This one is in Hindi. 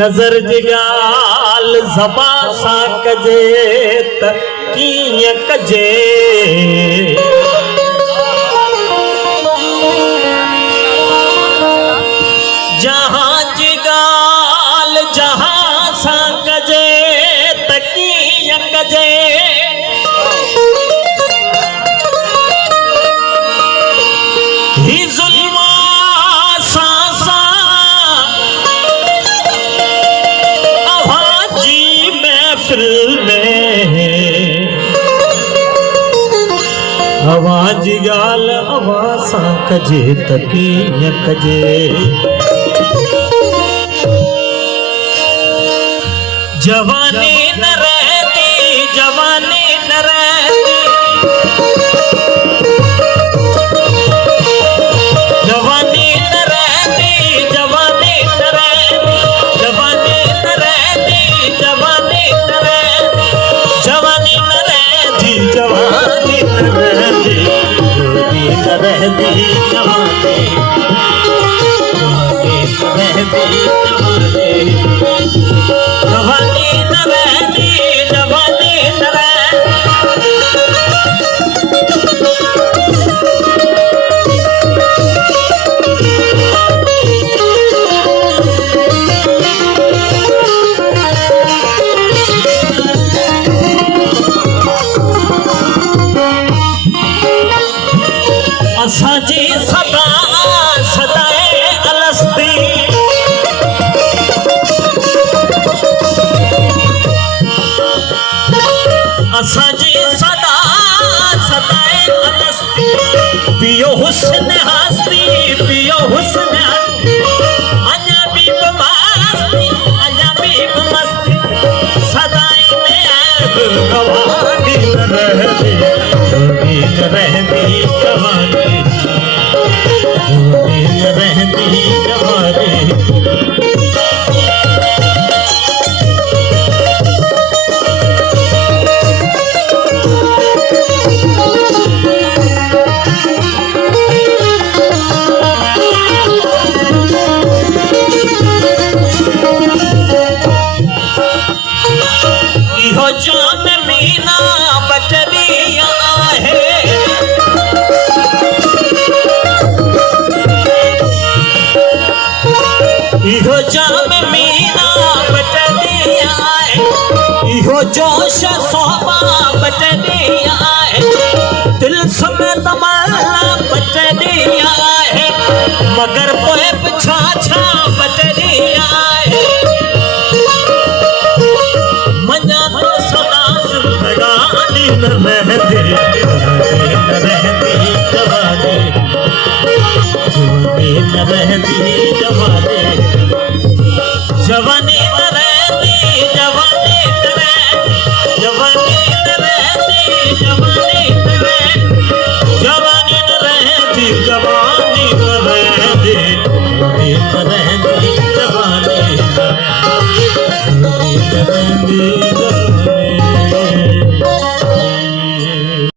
नज़र जी ॻाल्हि ज़बान सां कजे त कीअं कजे। जहां जी ॻाल्हि जहां सां कजे त कीअं कजे। ही ज़ुल्म हवा जी ॻाल्हि हवा सां कजे त कीअं कजे। जवानी न रहती जवानी न रहती जवानी न रहती जवानी न रहती जवानी न रहती जवानी न रहती जवानी न रहती जवानी न रहती रहती जवानी जवानी न रहती जवानी न असांजी सदा सदाए अलस्ती असांजी सदा सदाए अलस्ती पियो हुस्न हस्ती पियो हुस्न हस्ती अञा भी मस्ती अञा भी मस्ती सदाए में जवानी न रहती जवानी न रहती जवानी रहती जवानी। इहो जाम मीना बचड़ी आहे इहो जाम मीना बचड़ी आहे इहो जोश सोबा बचड़ी आहे दिल समेत माला बचड़ी आहे मगर पोइ छा छा बचड़ी आहे मञा तो सदा ज़िंदगानी न रहती जवानी न रहती